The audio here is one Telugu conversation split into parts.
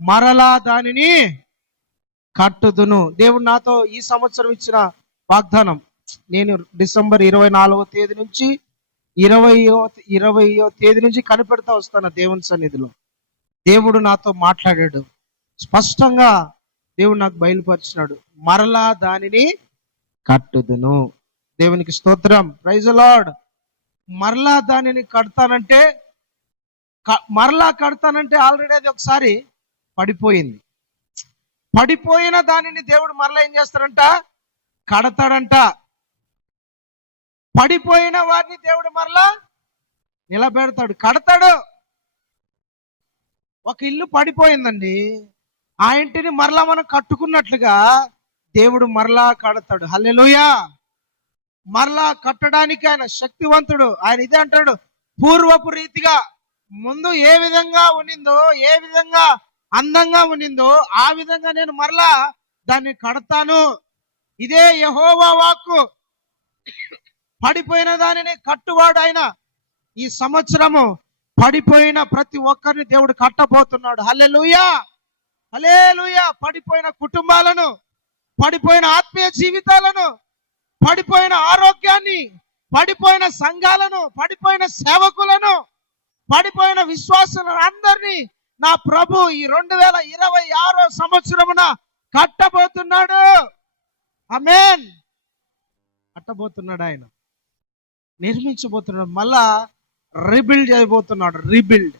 మరలా దానిని కట్టుదును. దేవుడు నాతో ఈ సంవత్సరం ఇచ్చిన వాగ్దానం, నేను డిసెంబర్ 24వ తేదీ నుంచి 20వ తేదీ నుంచి కనిపెడతా వస్తాను దేవుని సన్నిధిలో. దేవుడు నాతో మాట్లాడాడు స్పష్టంగా. దేవుడు నాకు బయలుపరిచినాడు, మరలా దానిని కట్టుదును. దేవునికి స్తోత్రం, ప్రైజ్ ది లార్డ్. మరలా దానిని కడతానంటే ఆల్రెడీ అది ఒకసారి పడిపోయింది. పడిపోయిన దానిని దేవుడు మరలా ఏం చేస్తాడంట? కడతాడంట. పడిపోయిన వారిని దేవుడు మరలా నిలబెడతాడు, కడతాడు. ఒక ఇల్లు పడిపోయిందండి, ఆ ఇంటిని మరలా మనం కట్టుకున్నట్లుగా దేవుడు మరలా కడతాడు. హల్లెలూయా. మరలా కట్టడానికి ఆయన శక్తివంతుడు. ఆయన ఇదే అంటాడు, పూర్వపు రీతిగా ముందు ఏ విధంగా ఉన్నిందో, ఏ విధంగా అందంగా ఉన్నిందో ఆ విధంగా నేను మరలా దాన్ని కడతాను. ఇదే యెహోవా వాక్కు. పడిపోయిన దానిని కట్టువాడు ఆయన. ఈ సంవత్సరము పడిపోయిన ప్రతి ఒక్కరిని దేవుడు కట్టబోతున్నాడు. హల్లెలూయా, హల్లెలూయా. పడిపోయిన కుటుంబాలను, పడిపోయిన ఆత్మీయ జీవితాలను, పడిపోయిన ఆరోగ్యాన్ని, పడిపోయిన సంఘాలను, పడిపోయిన సేవకులను, పడిపోయిన విశ్వాసులను అందరినీ నా ప్రభు ఈ 2026 సంవత్సరమున కట్టబోతున్నాడు. ఆమేన్. కట్టబోతున్నాడు ఆయన, నిర్మించబోతున్నాడు, మళ్ళా రీబిల్డ్ చేయబోతున్నాడు. రీబిల్డ్,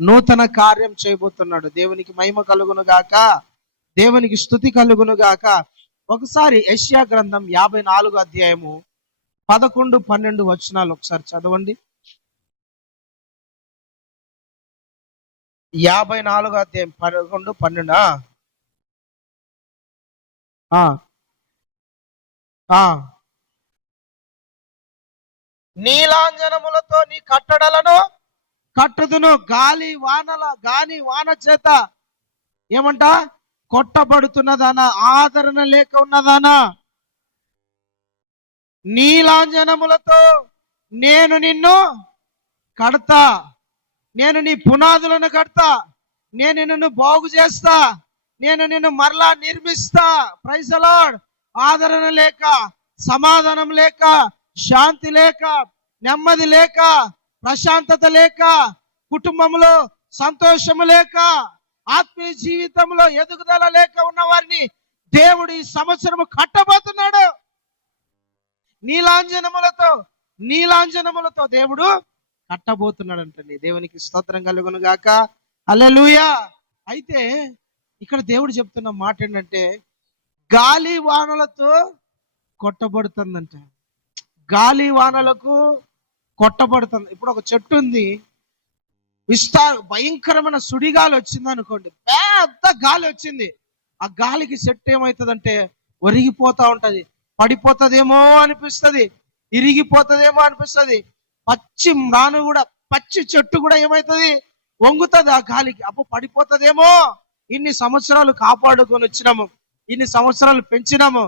నూతన కార్యం చేయబోతున్నాడు. దేవునికి మహిమ కలుగును గాక, దేవునికి స్తుతి కలుగును గాక. ఒకసారి యెషయా గ్రంథం 54వ అధ్యాయము 11, 12 వచనాలు ఒకసారి చదవండి. 54వ అధ్యాయం 11, 12. నీలాంజనములతో నీ కట్టడలను కట్టుదును. గాలి వాన చేత ఏమంట? కొట్టబడుతున్నదానా, ఆదరణ లేక ఉన్నదానా, నీలాంజనములతో నేను నిన్ను కడతా. నేను నీ పునాదులను కడతా. నేను నిన్ను బాగు చేస్తా. నేను నిన్ను మరలా నిర్మిస్తా. Praise the lord. ఆదరణ లేక, సమాధానం లేక, శాంతి లేక, నెమ్మది లేక, ప్రశాంతత లేక, కుటుంబంలో సంతోషము లేక, ఆత్మీయ జీవితంలో ఎదుగుదల లేక ఉన్న వారిని దేవుడు ఈ సంవత్సరము కట్టబోతున్నాడు. నీలాంజనములతో దేవుడు కట్టబోతున్నాడు అంటండి. దేవునికి స్తోత్రం కలుగును గాక. హల్లెలూయా. అయితే ఇక్కడ దేవుడు చెప్తున్న మాట ఏంటంటే, గాలి వానలతో కొట్టబడుతుందంట. గాలి వానలకు కొట్టబడుతుంది. ఇప్పుడు ఒక చెట్టు ఉంది, భయంకరమైన సుడిగాలి వచ్చింది అనుకోండి, పెద్ద గాలి వచ్చింది. ఆ గాలికి చెట్టు ఏమవుతుందంటే ఒరిగిపోతా ఉంటది. పడిపోతుందేమో అనిపిస్తుంది, ఇరిగిపోతుందేమో అనిపిస్తుంది. పచ్చి చెట్టు కూడా ఏమవుతుంది? వంగుతుంది ఆ గాలికి. అప్పుడు పడిపోతుందేమో, ఇన్ని సంవత్సరాలు కాపాడుకొని వచ్చినాము, ఇన్ని సంవత్సరాలు పెంచినాము,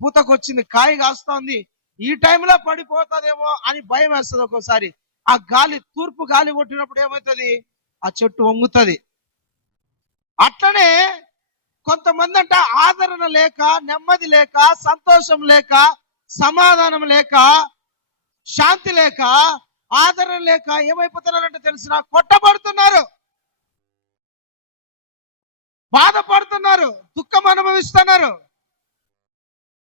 పూతకొచ్చింది, కాయ కాస్తోంది, ఈ టైంలో పడిపోతుందేమో అని భయం వేస్తుంది ఒక్కోసారి. ఆ గాలి, తూర్పు గాలి కొట్టినప్పుడు ఏమవుతుంది? ఆ చెట్టు వంగుతుంది. అట్లనే కొంతమంది అంట ఆదరణ లేక, నెమ్మది లేక, సంతోషం లేక, సమాధానం లేక, శాంతి లేక, ఆదరణ లేక ఏమైపోతున్నారంటే తెలిసిన? కొట్టబడుతున్నారు, బాధపడుతున్నారు, దుఃఖం అనుభవిస్తున్నారు.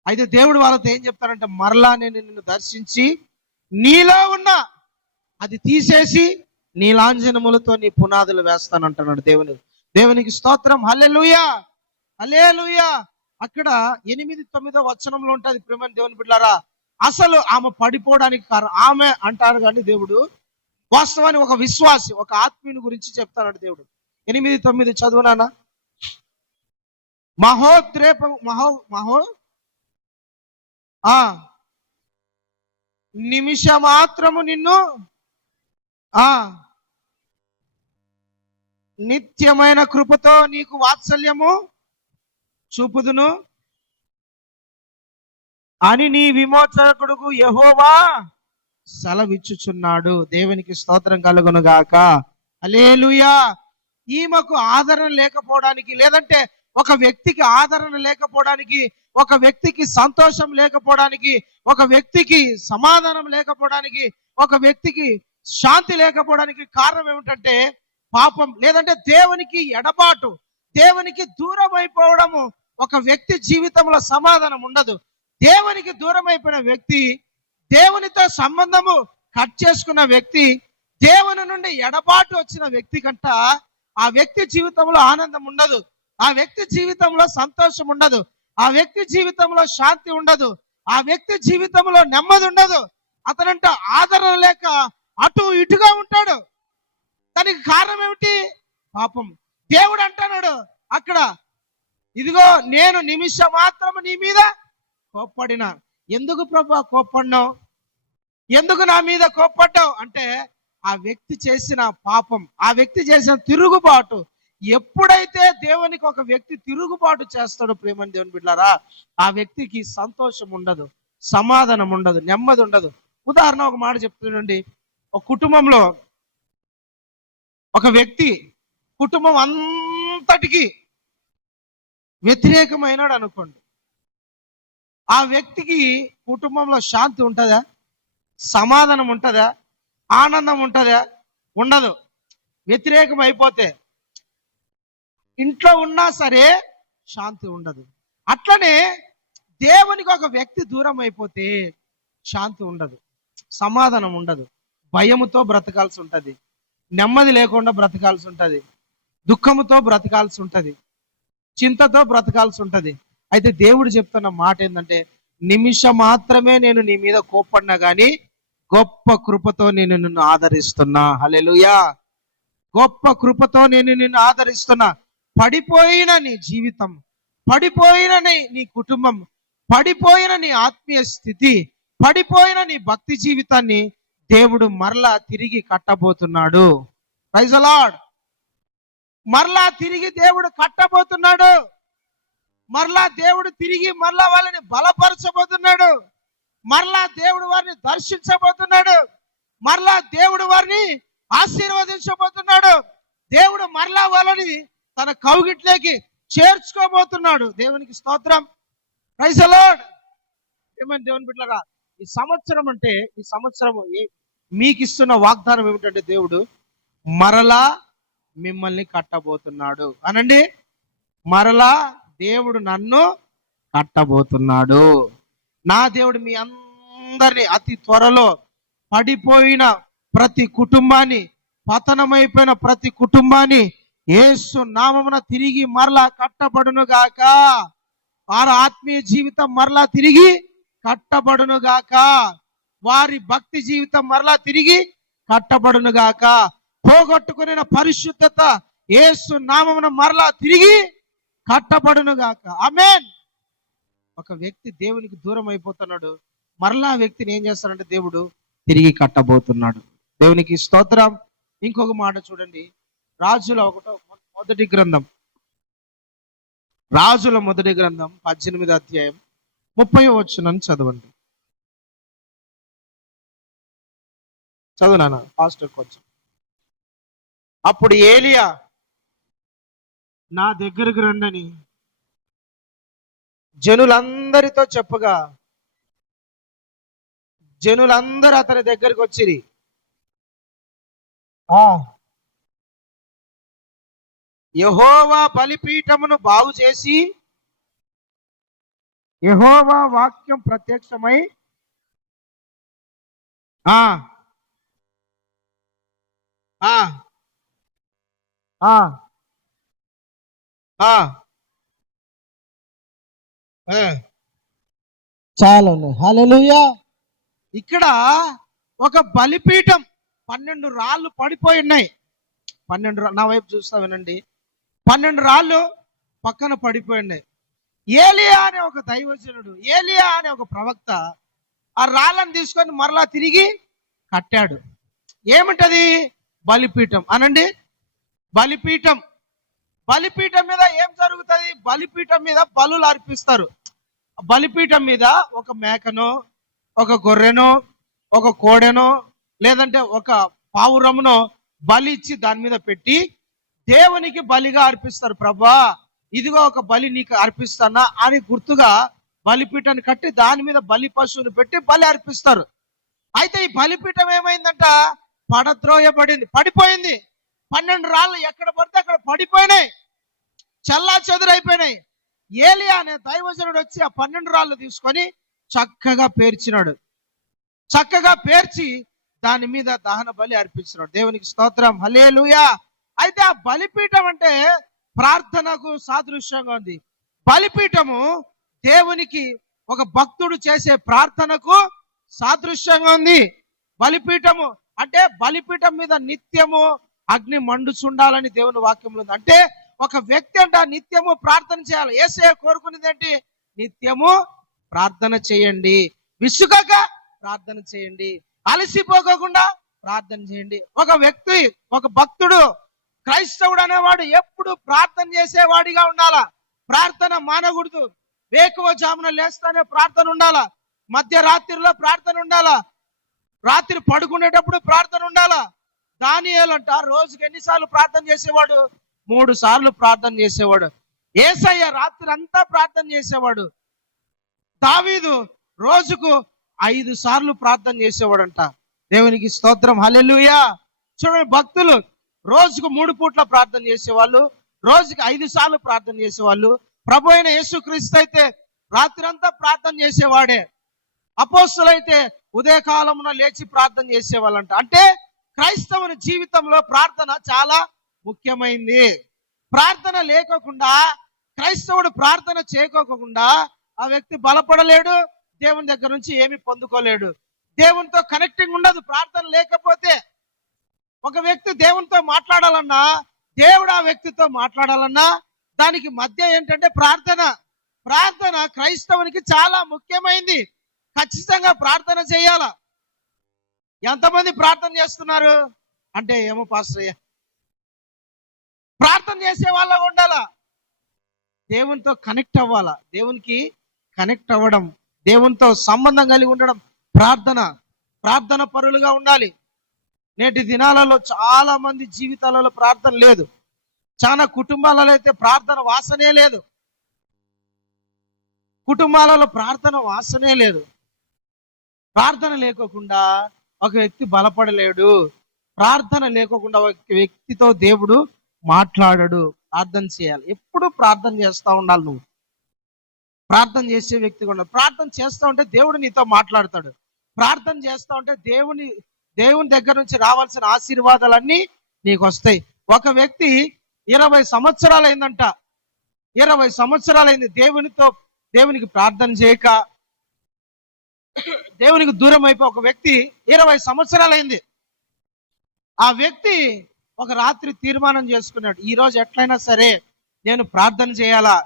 అయితే దేవుడు వాళ్ళతో ఏం చెప్తారంటే, మరలా నేను నిన్ను దర్శించి నీలో ఉన్న అది తీసేసి నీలాంజనములతో నీ పునాదులు వేస్తానంటున్నాడు దేవునికి స్తోత్రం. హల్లెలూయా, హల్లెలూయా. అక్కడ 8, 9 వచనంలో ఉంటుంది. ప్రేమ దేవుని బిడ్డలారా, అసలు ఆమె పడిపోవడానికి కారణం ఆమె అంటారు కానీ దేవుడు వాస్తవాన్ని ఒక విశ్వాసి, ఒక ఆత్మీయుని గురించి చెప్తాడు దేవుడు. 8, 9 చదువునానా. నిమిషమాత్రము నిన్ను నిత్యమైన కృపతో నీకు వాత్సల్యము చూపుదును అని నీ విమోచకుడుకు యెహోవా సెలవిచ్చుచున్నాడు. దేవునికి స్తోత్రం కలుగును గాక. హల్లెలూయా. ఈమెకు ఆదరణ లేకపోవడానికి, లేదంటే ఒక వ్యక్తికి ఆదరణ లేకపోవడానికి, ఒక వ్యక్తికి సంతోషం లేకపోవడానికి, ఒక వ్యక్తికి సమాధానం లేకపోవడానికి, ఒక వ్యక్తికి శాంతి లేకపోవడానికి కారణం ఏమిటంటే పాపం, లేదంటే దేవునికి ఎడబాటు, దేవునికి దూరం అయిపోవడము. ఒక వ్యక్తి జీవితంలో సమాధానం ఉండదు. దేవునికి దూరం అయిపోయిన వ్యక్తి, దేవునితో సంబంధము కట్ చేసుకున్న వ్యక్తి, దేవుని నుండి ఎడబాటు వచ్చిన వ్యక్తి కంట ఆ వ్యక్తి జీవితంలో ఆనందం ఉండదు, ఆ వ్యక్తి జీవితంలో సంతోషం ఉండదు, ఆ వ్యక్తి జీవితంలో శాంతి ఉండదు, ఆ వ్యక్తి జీవితంలో నెమ్మది ఉండదు. అతనంట ఆదరణ లేక అటు ఇటుగా ఉంటాడు. దానికి కారణం ఏమిటి? పాపం. దేవుడు అంటున్నాడు అక్కడ, ఇదిగో నేను నిమిషం మాత్రం నీ మీద కోప్పడిన. ఎందుకు ప్రభు కోప్పడినావు? ఎందుకు నా మీద కోప్పడ్డావు అంటే ఆ వ్యక్తి చేసిన పాపం, ఆ వ్యక్తి చేసిన తిరుగుబాటు. ఎప్పుడైతే దేవునికి ఒక వ్యక్తి తిరుగుబాటు చేస్తాడో ప్రేమని దేవుని బిడ్డలారా, ఆ వ్యక్తికి సంతోషం ఉండదు, సమాధానం ఉండదు, నెమ్మది ఉండదు. ఉదాహరణ ఒక మాట చెప్తుండండి. ఒక కుటుంబంలో ఒక వ్యక్తి కుటుంబం అంతటికి వ్యతిరేకమైనాడు అనుకోండి, ఆ వ్యక్తికి కుటుంబంలో శాంతి ఉంటుందా? సమాధానం ఉంటుందా? ఆనందం ఉంటుందా? ఉండదు. వ్యతిరేకం అయిపోతే ఇంట్లో ఉన్నా సరే శాంతి ఉండదు. అట్లనే దేవునికి ఒక వ్యక్తి దూరం అయిపోతే శాంతి ఉండదు, సమాధానం ఉండదు, భయముతో బ్రతకాల్సి ఉంటుంది, నెమ్మది లేకుండా బ్రతకాల్సి ఉంటుంది, దుఃఖముతో బ్రతకాల్సి ఉంటుంది, చింతతో బ్రతకాల్సి ఉంటుంది. అయితే దేవుడు చెప్తున్న మాట ఏంటంటే, నిమిషం మాత్రమే నేను నీ మీద కోప్పడినా కానీ గొప్ప కృపతో నేను నిన్ను ఆదరిస్తున్నా. హల్లెలూయా. గొప్ప కృపతో నేను నిన్ను ఆదరిస్తున్నా. పడిపోయిన నీ జీవితం, పడిపోయిన నీ కుటుంబం, పడిపోయిన నీ ఆత్మీయ స్థితి, పడిపోయిన నీ భక్తి జీవితాన్ని దేవుడు మరలా తిరిగి కట్టబోతున్నాడు. Praise the lord. మరలా తిరిగి దేవుడు కట్టబోతున్నాడు. మరలా దేవుడు తిరిగి మరలా వాళ్ళని బలపరచబోతున్నాడు. మరలా దేవుడు వారిని దర్శించబోతున్నాడు. మరలా దేవుడు వారిని ఆశీర్వదించబోతున్నాడు. దేవుడు మరలా వాళ్ళని తన కౌగిట్లోకి చేర్చుకోబోతున్నాడు. దేవునికి స్తోత్రం. Praise the Lord. ఏమని దేవుని బిడ్డలారా, ఈ సంవత్సరం అంటే, ఈ సంవత్సరం మీకు ఇస్తున్న వాగ్దానం ఏమిటంటే, దేవుడు మరలా మిమ్మల్ని కట్టబోతున్నాడు అనండి. మరలా దేవుడు నన్ను కట్టబోతున్నాడు. నా దేవుడు మీ అందరినీ అతి త్వరలో పడిపోయిన ప్రతి కుటుంబాన్ని, పతనమైపోయిన ప్రతి కుటుంబాన్ని యేసు నామమున తిరిగి మరలా కట్టబడును గాక. వారి ఆత్మీయ జీవితం మరలా తిరిగి కట్టబడును గాక. వారి భక్తి జీవితం మరలా తిరిగి కట్టబడును గాక. పోగొట్టుకున్న పరిశుద్ధత యేసు నామమున మరలా తిరిగి కట్టబడును గాక. ఆమేన్. ఒక వ్యక్తి దేవునికి దూరం అయిపోతున్నాడు, మరలా ఆ వ్యక్తిని ఏం చేస్తాడంటే దేవుడు తిరిగి కట్టబోతున్నాడు. దేవునికి స్తోత్రం. ఇంకొక మాట చూడండి, రాజుల మొదటి గ్రంథం, రాజుల మొదటి గ్రంథం 18వ అధ్యాయం 30వ వచనం చదవండి. చదువు నాన్న, పాస్టర్ కొంచెం. అప్పుడు ఏలియా నా దగ్గరకు రండని జనులందరితో చెప్పగా జనులందరూ అతని దగ్గరికి వచ్చిరి. యెహోవా బలిపీఠమును బాగు చేసి యెహోవా వాక్యం ప్రత్యక్షమై ఆ ఆ ఆ ఆ చాలండి. హల్లెలూయా. ఇక్కడ ఒక బలిపీఠం 12 రాళ్ళు పడిపోయి ఉన్నాయి. 12 నా వైపు చూస్తా వినండి. 12 రాళ్ళు పక్కన పడిపోయి ఉన్నాయి. ఏలియా అనే ఒక దైవజనుడు, ఏలియా అనే ఒక ప్రవక్త ఆ రాళ్ళను తీసుకొని మరలా తిరిగి కట్టాడు. ఏమిటది? బలిపీఠం అనండి. బలిపీఠం. బలిపీఠం మీద ఏం జరుగుతుంది? బలిపీఠం మీద బలులు అర్పిస్తారు. బలిపీఠం మీద ఒక మేకనో, ఒక గొర్రెనో, ఒక కోడెనో, లేదంటే ఒక పావురమునో బలి ఇచ్చి దాని మీద పెట్టి దేవునికి బలిగా అర్పిస్తారు. ప్రభా, ఇదిగో ఒక బలి నీకు అర్పిస్తానా అని గుర్తుగా బలిపీఠాన్ని కట్టి దాని మీద బలి పశువుని పెట్టి బలి అర్పిస్తారు. అయితే ఈ బలిపీఠం ఏమైందంట, పడద్రోయబడింది, పడిపోయింది. 12 రాళ్ళు ఎక్కడ పడితే అక్కడ పడిపోయినాయి, చల్లా చెదురైపోయినాయి. ఏలియా అనే దైవజనుడు వచ్చి ఆ 12 రాళ్ళు తీసుకొని చక్కగా పేర్చినాడు. చక్కగా పేర్చి దాని మీద దహన బలి అర్పించినాడు. దేవునికి స్తోత్రం, హల్లెలూయా. అయితే ఆ బలిపీఠం అంటే ప్రార్థనకు సాదృశ్యంగా ఉంది. బలిపీఠము దేవునికి ఒక భక్తుడు చేసే ప్రార్థనకు సాదృశ్యంగా ఉంది. బలిపీఠము అంటే బలిపీఠం మీద నిత్యము అగ్ని మండుచుండాలని దేవుని వాక్యంలో ఉంది. అంటే ఒక వ్యక్తి అంట నిత్యము ప్రార్థన చేయాలి. యేసయ్య కోరుకునేది ఏంటి? నిత్యము ప్రార్థన చేయండి, విసుగక ప్రార్థన చేయండి, అలసిపోకుండా ప్రార్థన చేయండి. ఒక వ్యక్తి, ఒక భక్తుడు, క్రైస్తవుడు అనేవాడు ఎప్పుడు ప్రార్థన చేసేవాడిగా ఉండాలా. ప్రార్థన మానకూడదు. వేకువ జామున లేస్తానే ప్రార్థన ఉండాలా, మధ్యరాత్రిలో ప్రార్థన ఉండాలా, రాత్రి పడుకునేటప్పుడు ప్రార్థన ఉండాలా. దానియేలు అంట రోజుకి ఎన్నిసార్లు ప్రార్థన చేసేవాడు? 3 సార్లు ప్రార్థన చేసేవాడు. యేసయ్య రాత్రి అంతా ప్రార్థన చేసేవాడు. దావీదు రోజుకు 5 సార్లు ప్రార్థన చేసేవాడంట. దేవునికి స్తోత్రం, హల్లెలూయా. చూడండి, భక్తులు రోజుకు 3 పూట్ల ప్రార్థన చేసేవాళ్ళు, రోజుకి 5 సార్లు ప్రార్థన చేసేవాళ్ళు. ప్రభు అయిన యేసుక్రీస్తు అయితే రాత్రి అంతా ప్రార్థన చేసేవాడే. అపోస్తులైతే ఉదయకాలమున లేచి ప్రార్థన చేసేవాళ్ళంట. అంటే క్రైస్తవుని జీవితంలో ప్రార్థన చాలా ముఖ్యమైంది. ప్రార్థన లేకోకుండా, క్రైస్తవుడు ప్రార్థన చేయకోకుండా ఆ వ్యక్తి బలపడలేడు, దేవుని దగ్గర నుంచి ఏమి పొందుకోలేడు, దేవునితో కనెక్టింగ్ ఉండదు. ప్రార్థన లేకపోతే ఒక వ్యక్తి దేవునితో మాట్లాడాలన్నా, దేవుడు ఆ వ్యక్తితో మాట్లాడాలన్నా దానికి మధ్య ఏంటంటే ప్రార్థన. ప్రార్థన క్రైస్తవునికి చాలా ముఖ్యమైంది. ఖచ్చితంగా ప్రార్థన చేయాల. ఎంతమంది ప్రార్థన చేస్తున్నారు అంటే, ఏమో పాస్టరయ్య, ప్రార్థన చేసే వాళ్ళ ఉండాలా. దేవునితో కనెక్ట్ అవ్వాలా. దేవునికి కనెక్ట్ అవ్వడం, దేవునితో సంబంధం కలిగి ఉండడం ప్రార్థన. ప్రార్థన పరులుగా ఉండాలి. నేటి దినాలలో చాలా మంది జీవితాలలో ప్రార్థన లేదు. చాలా కుటుంబాలలో అయితే ప్రార్థన వాసనే లేదు. కుటుంబాలలో ప్రార్థన వాసనే లేదు. ప్రార్థన లేకోకుండా ఒక వ్యక్తి బలపడలేడు. ప్రార్థన లేకోకుండా ఒక వ్యక్తితో దేవుడు మాట్లాడడు. ప్రార్థన చేయాలి, ఎప్పుడు ప్రార్థన చేస్తా ఉండాలి. నువ్వు ప్రార్థన చేసే వ్యక్తిగా ఉండాలి. ప్రార్థన చేస్తా ఉంటే దేవుడు నీతో మాట్లాడతాడు. ప్రార్థన చేస్తా ఉంటే దేవుని దగ్గర నుంచి రావాల్సిన ఆశీర్వాదాలన్నీ నీకు వస్తాయి. ఒక వ్యక్తి 20 సంవత్సరాలు అయిందంట, 20 సంవత్సరాలు అయింది దేవునికి ప్రార్థన చేయక, దేవునికి దూరం అయిపోయి ఒక వ్యక్తి 20 సంవత్సరాలు అయింది. ఆ వ్యక్తి ఒక రాత్రి తీర్మానం చేసుకున్నాడు, ఈ రోజు ఎట్లయినా సరే నేను ప్రార్థన చేయాలా,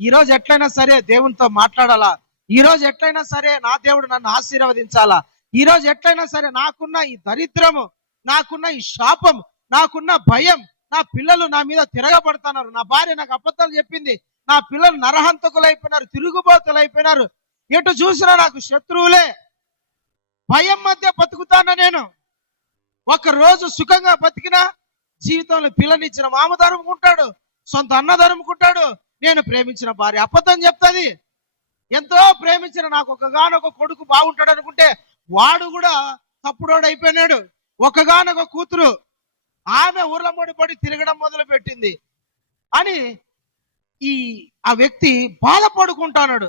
ఈ రోజు ఎట్లయినా సరే దేవునితో మాట్లాడాలా, ఈ రోజు ఎట్లయినా సరే నా దేవుడు నన్ను ఆశీర్వదించాలా, ఈ రోజు ఎట్లయినా సరే నాకున్న ఈ దరిద్రము, నాకున్న ఈ శాపం, నాకున్న భయం, నా పిల్లలు నా మీద తిరగబడుతున్నారు, నా భార్య నాకు అబద్ధాలు చెప్పింది, నా పిల్లలు నరహంతకులు అయిపోయినారు, తిరుగుబోతులు అయిపోయినారు, ఎటు చూసినా నాకు శత్రువులే, భయం మధ్య బతుకుతానా నేను. ఒక రోజు సుఖంగా బతికినా జీవితంలో పిల్లనిచ్చిన మామ ధరుముకుంటాడు, సొంత అన్న ధరుముకుంటాడు, నేను ప్రేమించిన భార్య అబద్ధం చెప్తుంది, ఎంతో ప్రేమించిన నాకు ఒకగానొక కొడుకు బాగుంటాడు అనుకుంటే వాడు కూడా తప్పుడోడు అయిపోయినాడు. ఒకగానొక కూతురు, ఆమె ఊర్లమ్మడి పడి తిరగడం మొదలు పెట్టింది అని ఆ వ్యక్తి బాధపడుకుంటాడు.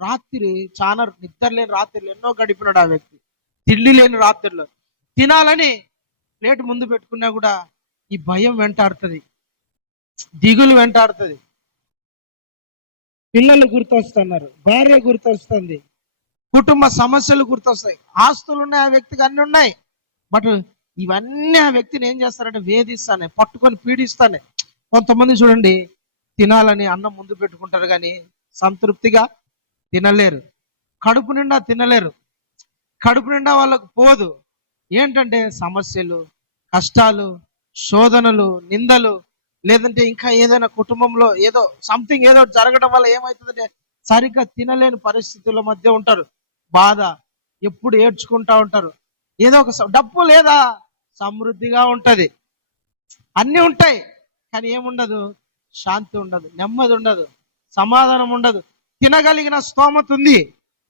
రాత్రి చాలా నిద్ర లేని రాత్రులు ఎన్నో గడిపినాడు ఆ వ్యక్తి. తిండి లేని రాత్రుల్లో తినాలని ప్లేట్ ముందు పెట్టుకున్నా కూడా ఈ భయం వెంటాడుతుంది, దిగులు వెంటాడుతుంది, పిల్లలు గుర్తొస్తున్నారు, భార్య గుర్తొస్తుంది, కుటుంబ సమస్యలు గుర్తొస్తాయి, ఆస్తులు ఉన్నాయి ఆ వ్యక్తికి, అన్ని ఉన్నాయి. బట్ ఇవన్నీ ఆ వ్యక్తిని ఏం చేస్తారంటే వేధిస్తానే, పట్టుకొని పీడిస్తానే. కొంతమంది చూడండి, తినాలని అన్నం ముందు పెట్టుకుంటారు కానీ సంతృప్తిగా తినలేరు, కడుపు నిండా తినలేరు, కడుపు నిండా వాళ్ళకు పోదు. ఏంటంటే సమస్యలు, కష్టాలు, శోధనలు, నిందలు, లేదంటే ఇంకా ఏదైనా కుటుంబంలో ఏదో సంథింగ్ ఏదో జరగడం వల్ల ఏమవుతుందంటే సరిగ్గా తినలేని పరిస్థితుల మధ్య ఉంటారు. బాధ, ఎప్పుడు ఏడ్చుకుంటా ఉంటారు. ఏదో ఒక డబ్బు లేదా సమృద్ధిగా ఉంటది, అన్ని ఉంటాయి కానీ ఏముండదు, శాంతి ఉండదు, నెమ్మది ఉండదు, సమాధానం ఉండదు. తినగలిగిన స్తోమత ఉంది,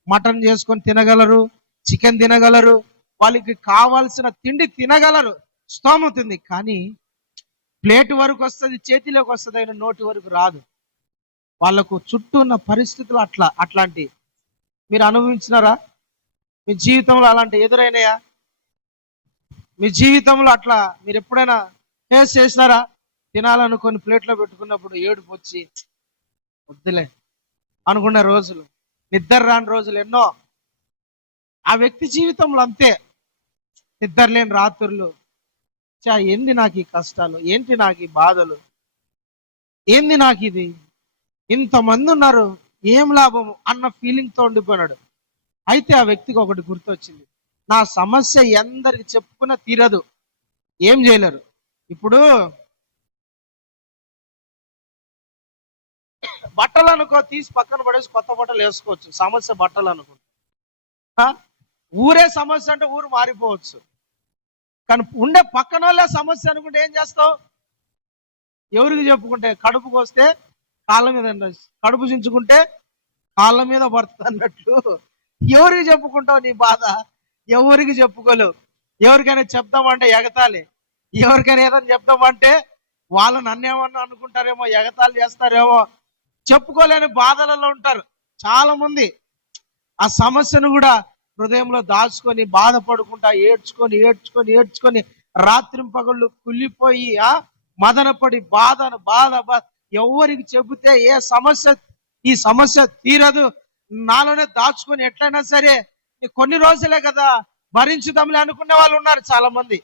మటన్ చేసుకొని తినగలరు, చికెన్ తినగలరు, వాళ్ళకి కావాల్సిన తిండి తినగలరు, స్తోమత ఉంది. కానీ ప్లేట్ వరకు వస్తుంది, చేతిలోకి వస్తుంది, అయినా నోటి వరకు రాదు. వాళ్ళకు చుట్టూ ఉన్న పరిస్థితులు అట్లాంటి మీరు అనుభవించినారా? మీ జీవితంలో అలాంటి ఎదురైనాయా? మీ జీవితంలో అట్లా మీరు ఎప్పుడైనా ఫేస్ చేసినారా? తినాలనుకొని ప్లేట్లో పెట్టుకున్నప్పుడు ఏడుపు వచ్చి వద్దులే అనుకున్న రోజులు, నిద్ర రాని రోజులు ఎన్నో. ఆ వ్యక్తి జీవితంలో అంతే, నిద్ర లేని రాత్రులు. ఏంది నాకు ఈ కష్టాలు, ఏంటి నాకు ఈ బాధలు, ఏంది నాకు ఇది, ఇంతమంది ఉన్నారు ఏం లాభము అన్న ఫీలింగ్ తో ఉండిపోయినాడు. అయితే ఆ వ్యక్తికి ఒకటి గుర్తొచ్చింది, నా సమస్య ఎందరికి చెప్పుకున్నా తీరదు, ఏం చేయలేరు. ఇప్పుడు బట్టలు అనుకో, తీసి పక్కన పడేసి కొత్త బట్టలు వేసుకోవచ్చు. సమస్య బట్టలు అనుకుంటా. ఊరే సమస్య అంటే ఊరు మారిపోవచ్చు. కానీ ఉండే పక్కన వాళ్ళే సమస్య అనుకుంటే ఏం చేస్తావు? ఎవరికి చెప్పుకుంటే కడుపుకు వస్తే కాళ్ళ మీద, కడుపు చించుకుంటే కాళ్ళ మీద పడుతుంది అన్నట్లు ఎవరికి చెప్పుకుంటావు నీ బాధ? ఎవరికి చెప్పుకోలేవు. ఎవరికైనా చెప్తామంటే ఎగతాలి, ఎవరికైనా ఏదైనా చెప్తామంటే వాళ్ళు నన్నేమన్నా అనుకుంటారేమో, ఎగతాళి చేస్తారేమో, చెప్పుకోలేని బాధలలో ఉంటారు చాలా మంది. ఆ సమస్యను కూడా హృదయంలో దాచుకొని బాధపడుకుంటా ఏడ్చుకొని రాత్రింపగళ్ళు కుళ్ళిపోయి మదనపడి బాధ ఎవరికి చెబితే ఈ సమస్య తీరదు, నాలోనే దాచుకొని ఎట్లయినా సరే కొన్ని రోజులే కదా భరించుదాంలే అనుకునే వాళ్ళు ఉన్నారు, చాలా మంది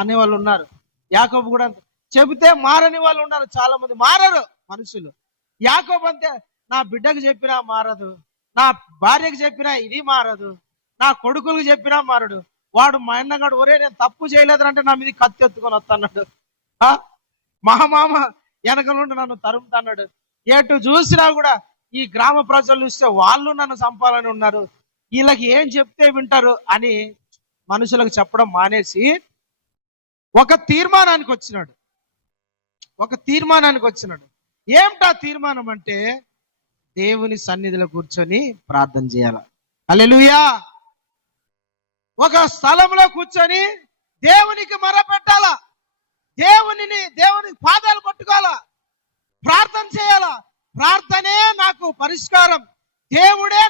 అనేవాళ్ళు ఉన్నారు. యాకోబు కూడా చెబితే మారని వాళ్ళు ఉన్నారు, చాలా మంది మారరు మనుషులు. యాకోబు అంతే, నా బిడ్డకు చెప్పినా మారదు, నా భార్యకు చెప్పినా ఇది మారదు, నా కొడుకులకు చెప్పినా మారడు. వాడు మా అన్నగాడు, ఒరే నేను తప్పు చేయలేదు అంటే నా మీద కత్తి ఎత్తుకొని వస్తున్నాడు, మహామామ వెనక నుండి నన్ను తరుముతున్నాడు. ఎటు చూసినా కూడా ఈ గ్రామ ప్రజలు చూస్తే వాళ్ళు నన్ను చంపాలని ఉన్నారు, వీళ్ళకి ఏం చెప్తే వింటారు అని మనుషులకు చెప్పడం మానేసి ఒక తీర్మానానికి వచ్చినాడు. ఏమిటా తీర్మానం అంటే దేవుని సన్నిధిలో కూర్చొని ప్రార్థన చేయాల. హల్లెలూయా. ఒక స్థలంలో కూర్చొని దేవునికి మొరపెట్టాలా, దేవునికి పాదాలు పట్టుకోవాలా, ప్రార్థన చేయాలా. ప్రార్థనే నాకు పరిష్కారం, దేవుడే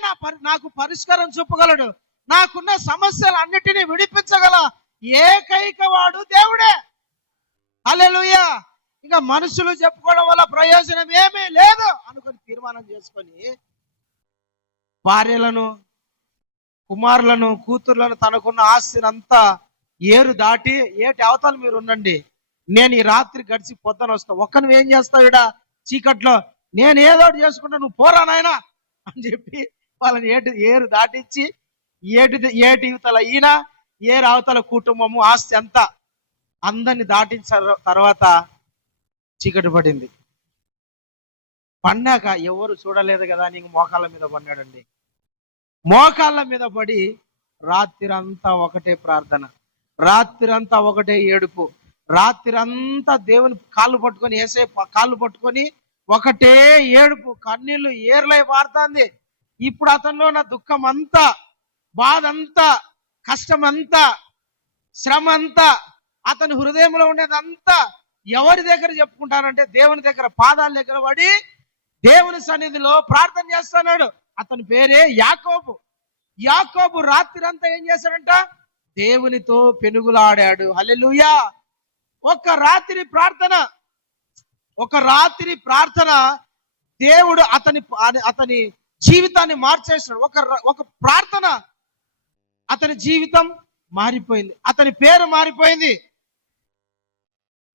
నాకు పరిష్కారం చూపగలడు, నాకున్న సమస్యలు అన్నిటినీ విడిపించగల ఏకైక వాడు దేవుడే. హల్లెలూయా. ఇంకా మనుషులు చెప్పుకోవడం వల్ల ప్రయోజనం ఏమీ లేదు అనుకొని తీర్మానం చేసుకొని భార్యలను, కుమారులను, కూతుర్లను, తనకున్న ఆస్తిని అంతా ఏరు దాటి ఏటి అవతల మీరు ఉండండి, నేను ఈ రాత్రి గడిచి పొద్దున వస్తా, ఒక్క నువ్వేం చేస్తావు ఇడా చీకట్లో, నేను ఏదో చేసుకుంటా, నువ్వు పోరా నాయనా అని చెప్పి వాళ్ళని ఏరు దాటించి ఏటి యువతల ఈయన, ఏరు అవతల కుటుంబము, ఆస్తి అంతా అందరిని దాటించిన తర్వాత చీకటి పడింది. పన్నాక ఎవరు చూడలేదు కదా అని మోకాళ్ళ మీద పన్నాడండి. మోకాళ్ళ మీద పడి రాత్రిరంతా ఒకటే ప్రార్థన, రాత్రిరంతా ఒకటే ఏడుపు, రాత్రిరంతా దేవుని కాళ్ళు పట్టుకొని, ఏసే కాళ్ళు పట్టుకొని ఒకటే ఏడుపు, కన్నీళ్లు ఏర్లై పారుతుంది. ఇప్పుడు అతనిలో నా దుఃఖం అంతా, బాధ అంతా, కష్టం అంతా, శ్రమ అంతా, అతని హృదయంలో ఉండేదంతా ఎవరి దగ్గర చెప్పుకుంటానంటే దేవుని దగ్గర, పాదాల దగ్గర పడి దేవుని సన్నిధిలో ప్రార్థన చేస్తున్నాడు. అతని పేరే యాకోబు. యాకోబు రాత్రిరంతా ఏం చేశాడంట? దేవునితో పెనుగులాడాడు. హల్లెలూయా. ఒక రాత్రి ప్రార్థన దేవుడు అతని జీవితాన్ని మార్చేసినాడు. ఒక ప్రార్థన అతని జీవితం మారిపోయింది, అతని పేరు మారిపోయింది,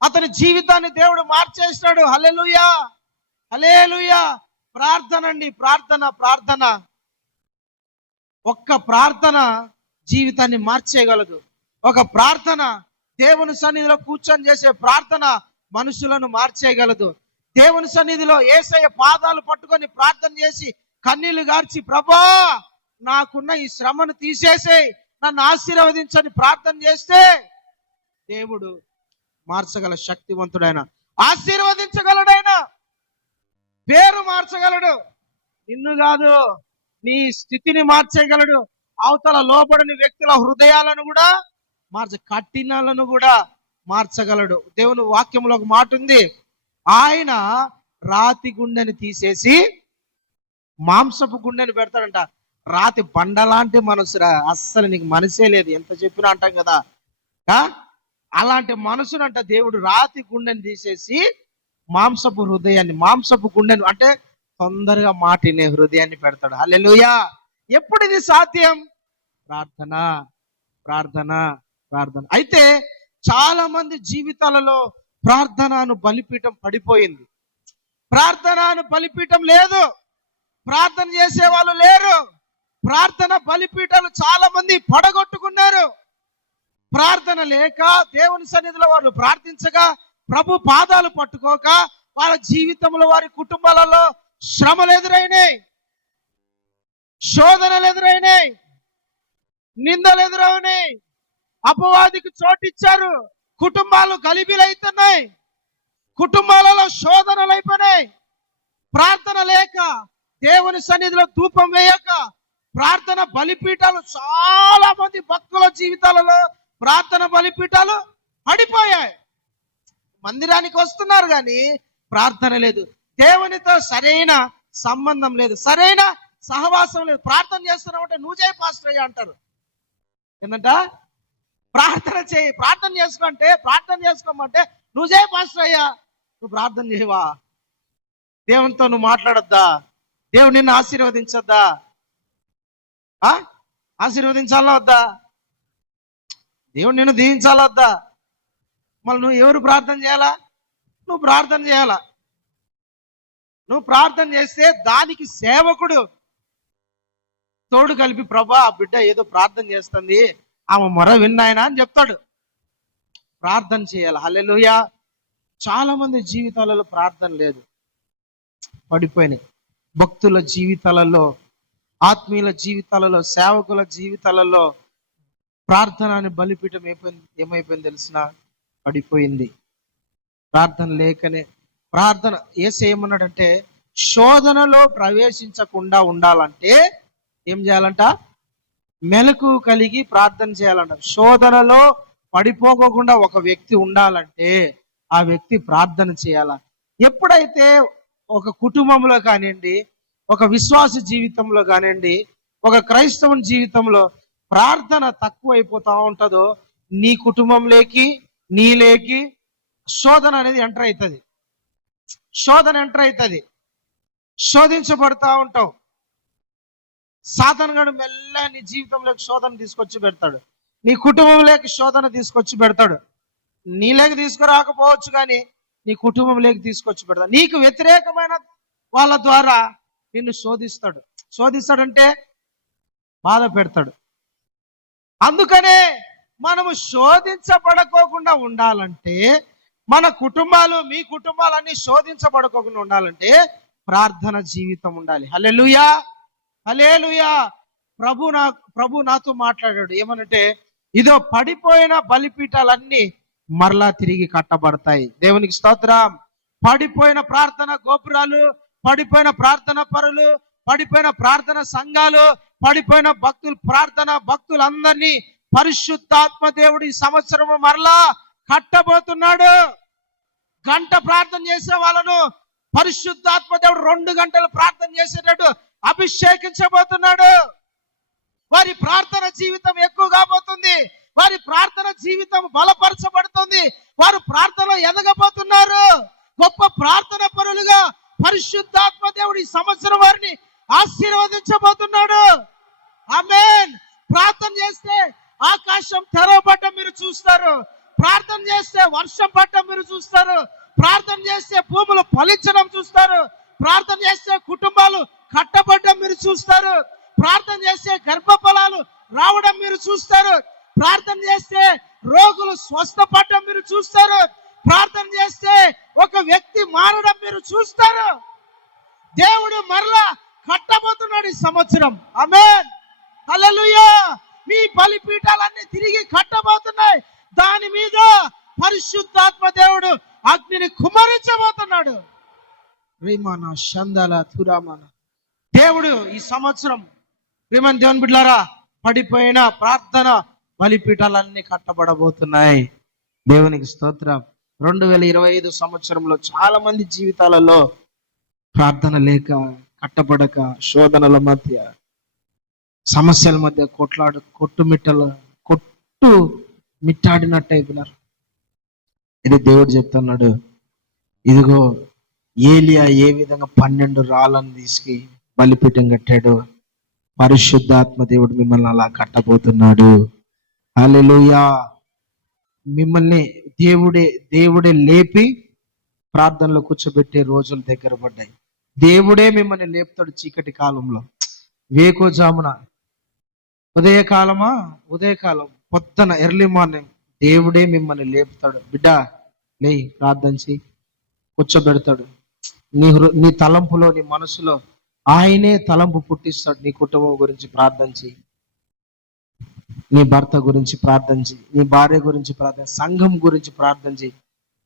అతని జీవితాన్ని దేవుడు మార్చేసినాడు. హల్లెలూయా, హల్లెలూయా. ప్రార్థన అండి, ప్రార్థన. ఒక్క ప్రార్థన జీవితాన్ని మార్చేయగలదు. ఒక ప్రార్థన, దేవుని సన్నిధిలో కూర్చొని చేసే ప్రార్థన మనుషులను మార్చేయగలదు. దేవుని సన్నిధిలో యేసయ్య పాదాలు పట్టుకొని ప్రార్థన చేసి కన్నీళ్లు గార్చి, ప్రభా నాకున్న ఈ శ్రమను తీసేసేయ్, నన్ను ఆశీర్వదించని ప్రార్థన చేస్తే దేవుడు మార్చగల శక్తివంతుడైన ఆశీర్వదించగలడైనా, పేరు మార్చగలడు. నిన్ను కాదు, నీ స్థితిని మార్చేయగలడు. అవతల లోబడిన వ్యక్తుల హృదయాలను కూడా కఠినాలను కూడా మార్చగలడు. దేవుని వాక్యంలో ఒక మాట ఉంది, ఆయన రాతి గుండెని తీసేసి మాంసపు గుండెని పెడతాడంట. రాతి బండలాంటి మనసురా, అస్సలు నీకు మనసే లేదు, ఎంత చెప్పినా అంటాం కదా. అలాంటి మనసునంట దేవుడు రాతి గుండెని తీసేసి మాంసపు హృదయాన్ని, మాంసపు గుండెను అంటే తొందరగా మాటినే హృదయాన్ని పెడతాడు. హల్లెలూయా. ఎప్పుడు ఇది సాధ్యం? ప్రార్థన, ప్రార్థన, ప్రార్థన. అయితే చాలా మంది జీవితాలలో ప్రార్థనను బలిపీఠం పడిపోయింది. ప్రార్థనను బలిపీఠం లేదు, ప్రార్థన చేసే వాళ్ళు లేరు. ప్రార్థన బలిపీఠాలు చాలా మంది పడగొట్టుకున్నారు. ప్రార్థన లేక దేవుని సన్నిధిలో వాళ్ళు ప్రార్థించగా, ప్రభు పాదాలు పట్టుకోక, వాళ్ళ జీవితంలో వారి కుటుంబాలలో శ్రమలు ఎదురైనాయి, శోధనలు ఎదురైనాయి, నిందలు ఎదురైనాయి, అపవాదికి చోటిచ్చారు, కుటుంబాలు గలిబిలైతున్నాయి, కుటుంబాలలో శోధనలు అయిపోయినాయి. ప్రార్థన లేక, దేవుని సన్నిధిలో ధూపం వేయక, ప్రార్థన బలిపీఠాలు చాలా మంది భక్తుల జీవితాలలో ప్రార్థన బలిపీఠాలు పడిపోయాయి. మందిరానికి వస్తున్నారు కానీ ప్రార్థన లేదు, దేవునితో సరైన సంబంధం లేదు, సరైన సహవాసం లేదు. ప్రార్థన చేస్తున్నామంటే నువ్వు చేయి పాస్టర్ అయ్యా అంటారు. ఏంటంట? ప్రార్థన చేయి, ప్రార్థన చేసుకోమంటే నువ్వు చేయి పాస్టర్ అయ్యా. నువ్వు ప్రార్థన చేయవా? దేవునితో నువ్వు మాట్లాడొద్దా? దేవుడు నిన్ను ఆశీర్వదించొద్దా? ఆశీర్వదించాలా వద్దా? దేవుడు నిన్ను దీవించాలా వద్దా? మళ్ళీ నువ్వు ఎవరు ప్రార్థన చేయాలా? నువ్వు ప్రార్థన చేయాలా. నువ్వు ప్రార్థన చేస్తే దానికి సేవకుడు తోడు కలిపి, ప్రభా ఆ బిడ్డ ఏదో ప్రార్థన చేస్తుంది, ఆమె మొర విన్నాయన అని చెప్తాడు. ప్రార్థన చేయాలి. హల్లెలూయా. చాలా మంది జీవితాలలో ప్రార్థన లేదు, పడిపోయినాయి. భక్తుల జీవితాలలో, ఆత్మీయుల జీవితాలలో, సేవకుల జీవితాలలో ప్రార్థన అనే బలిపీఠం ఏమైపోయింది తెలిసిన? పడిపోయింది. ప్రార్థన లేకనే. ప్రార్థన యేసు ఏమన్నాడంటే, శోధనలో ప్రవేశించకుండా ఉండాలంటే ఏం చేయాలంట? మెలకు కలిగి ప్రార్థన చేయాలంట. శోధనలో పడిపోకుండా ఒక వ్యక్తి ఉండాలంటే ఆ వ్యక్తి ప్రార్థన చేయాల. ఎప్పుడైతే ఒక కుటుంబంలో కానివ్వండి, ఒక విశ్వాస జీవితంలో కానివ్వండి, ఒక క్రైస్తవుని జీవితంలో ప్రార్థన తక్కువ అయిపోతా ఉంటుందో, నీ కుటుంబంలోకి, నీలోకి శోధన అనేది ఎంటర్ అవుతుంది. శోధించబడతా ఉంటావు. సాతానుగాడు మెల్ల నీ జీవితంలోకి శోధన తీసుకొచ్చి పెడతాడు, నీ కుటుంబంలోకి శోధన తీసుకొచ్చి పెడతాడు. నీలోకి తీసుకురాకపోవచ్చు కానీ నీ కుటుంబంలోకి తీసుకొచ్చి పెడతాడు. నీకు వ్యతిరేకమైన వాళ్ళ ద్వారా నిన్ను శోధిస్తాడంటే బాధ పెడతాడు. అందుకనే మనము శోధించబడకోకుండా ఉండాలంటే, మన కుటుంబాలు, మీ కుటుంబాలన్నీ శోధించబడకోకుండా ఉండాలంటే ప్రార్థన జీవితం ఉండాలి. హల్లెలూయా, హల్లెలూయా. ప్రభు నాతో మాట్లాడాడు. ఏమనంటే, ఇదో పడిపోయిన బలిపీఠాలన్నీ మరలా తిరిగి కట్టబడతాయి. దేవునికి స్తోత్రం. పడిపోయిన ప్రార్థన గోపురాలు, పడిపోయిన ప్రార్థన పరులు, పడిపోయిన ప్రార్థన సంఘాలు, పడిపోయిన భక్తులందరినీ పరిశుద్ధాత్మ దేవుడు ఈ సంవత్సరం మరలా కట్టబోతున్నాడు. గంట ప్రార్థన చేసే వాళ్ళను పరిశుద్ధాత్మ దేవుడు 2 గంటలు ప్రార్థన చేసేటట్టు అభిషేకించబోతున్నాడు. వారి ప్రార్థన జీవితం ఎక్కువ కాబోతుంది, వారి ప్రార్థన జీవితం బలపరచబడుతుంది, వారు ప్రార్థనలో ఎదగబోతున్నారు. గొప్ప ప్రార్థన పరులుగా పరిశుద్ధాత్మ దేవుడు ఈ సంవత్సరం వారిని ఆశీర్వదించబోతున్నాడు. ఆమేన్. ప్రార్థన చేస్తే ఆకాశం తెరవబడ్డం మీరు చూస్తారు, ప్రార్థన చేస్తే వర్షం పడడం మీరు చూస్తారు, ప్రార్థన చేస్తే భూములు ఫలించడం చూస్తారు, ప్రార్థన చేస్తే కుటుంబాలు కట్టబడ్డం మీరు చూస్తారు, ప్రార్థన చేస్తే గర్భఫలాలు రావడం మీరు చూస్తారు, ప్రార్థన చేస్తే రోగులు స్వస్థపడడం మీరు చూస్తారు, ప్రార్థన చేస్తే ఒక వ్యక్తి మారడం మీరు చూస్తారు. దేవుడు మరలా కట్టబోతున్నాడు ఈ సంవత్సరం. ఆమేన్, హల్లెలూయా. మీ బలిపీఠాలన్నీ తిరిగి కట్టబోతున్నాయి. దాని మీద పరిశుద్ధాత్మ దేవుడు అగ్నిని కుమ్మరించబోతున్నాడు. రీమాన షందల తురామాన. దేవుడు ఈ సంవత్సరం ప్రియమైన దేవుని బిడ్డలారా పడిపోయిన ప్రార్థన బలిపీఠాలన్నీ కట్టబడబోతున్నాయి. దేవునికి స్తోత్రం. 2025 సంవత్సరంలో చాలా మంది జీవితాలలో ప్రార్థన లేక, కట్టబడక, శోధనల మధ్య, సమస్యల మధ్య కొట్టు మిట్టాడినట్టు అయిపోయినారు. ఇది దేవుడు చెప్తున్నాడు, ఇదిగో ఏలియా ఏ విధంగా 12 రాళ్ళను తీసుకు బలిపీఠం కట్టాడు, పరిశుద్ధాత్మ దేవుడు మిమ్మల్ని అలా కట్టబోతున్నాడు. హల్లెలూయా. మిమ్మల్ని దేవుడే లేపి ప్రార్థనలో కూర్చోబెట్టే రోజులు దగ్గర పడ్డాయి. దేవుడే మిమ్మల్ని లేపుతాడు చీకటి కాలంలో, వేకోజామున, ఉదయకాలం పొద్దున ఎర్లీ మార్నింగ్ దేవుడే మిమ్మల్ని లేపుతాడు. బిడ్డ లే, ప్రార్థన చేయి, కూర్చోబెడతాడు. నీ తలంపులో, నీ మనసులో ఆయనే తలంపు పుట్టిస్తాడు. నీ కుటుంబం గురించి ప్రార్థన చేయి, నీ భర్త గురించి ప్రార్థన చేయి, నీ భార్య గురించి ప్రార్థన, సంఘం గురించి ప్రార్థన చేయి.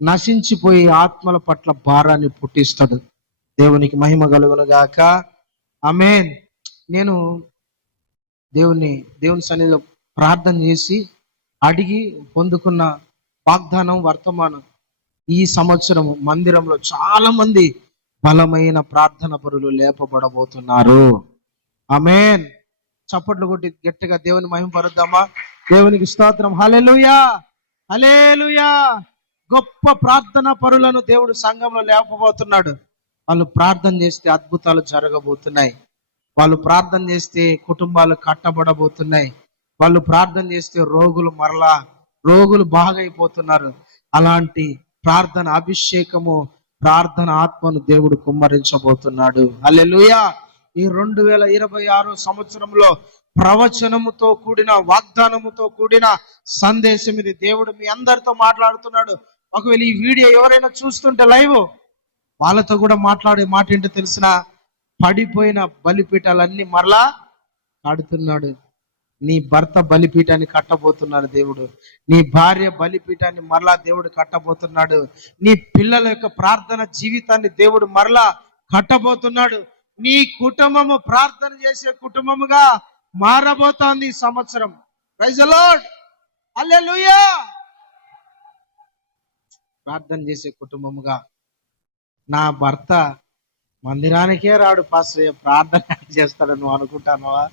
నశించిపోయి ఆత్మల పట్ల భారాన్ని పుట్టిస్తాడు. దేవునికి మహిమ కలుగును గాక. ఆమేన్. నేను దేవుని సన్నిధిలో ప్రార్థన చేసి అడిగి పొందుకున్న వాగ్దానం, వర్తమానం, ఈ సంవత్సరం మందిరంలో చాలా మంది బలమైన ప్రార్థన పరులు లేపబడబోతున్నారు. ఆమేన్. చప్పట్లు కొట్టి గట్టిగా దేవుని మహిమ పరుద్దామా? దేవునికి స్తోత్రం. హల్లెలూయా, హల్లెలూయా. గొప్ప ప్రార్థన పరులను దేవుడు సంఘంలో లేపబోతున్నాడు. వాళ్ళు ప్రార్థన చేస్తే అద్భుతాలు జరగబోతున్నాయి. వాళ్ళు ప్రార్థన చేస్తే కుటుంబాలు కట్టబడబోతున్నాయి. వాళ్ళు ప్రార్థన చేస్తే రోగులు బాగైపోతున్నారు. అలాంటి ప్రార్థన అభిషేకము, ప్రార్థన ఆత్మను దేవుడు కుమ్మరించబోతున్నాడు. హల్లెలూయా. ఈ 2026 సంవత్సరంలో ప్రవచనముతో కూడిన, వాగ్దానముతో కూడిన సందేశం ఇది. దేవుడు మీ అందరితో మాట్లాడుతున్నాడు. ఒకవేళ ఈ వీడియో ఎవరైనా చూస్తుంటే లైవ్, వాళ్ళతో కూడా మాట్లాడే మాట ఏంటో తెలిసిన, పడిపోయిన బలిపీఠాలన్నీ మరలా కడుతున్నాడు. నీ భర్త బలిపీఠాన్ని కట్టబోతున్నాడు దేవుడు. నీ భార్య బలిపీఠాన్ని మరలా దేవుడు కట్టబోతున్నాడు. నీ పిల్లల యొక్క ప్రార్థన జీవితాన్ని దేవుడు మరలా కట్టబోతున్నాడు. నీ కుటుంబము ప్రార్థన చేసే కుటుంబముగా మారబోతోంది ఈ సంవత్సరం. Praise the lord. హల్లెలూయా. ప్రార్థన చేసే కుటుంబముగా. నా భర్త మందిరానికే రాడు పాస్టర్, ప్రార్థన చేస్తాడు నువ్వు అనుకుంటానవా?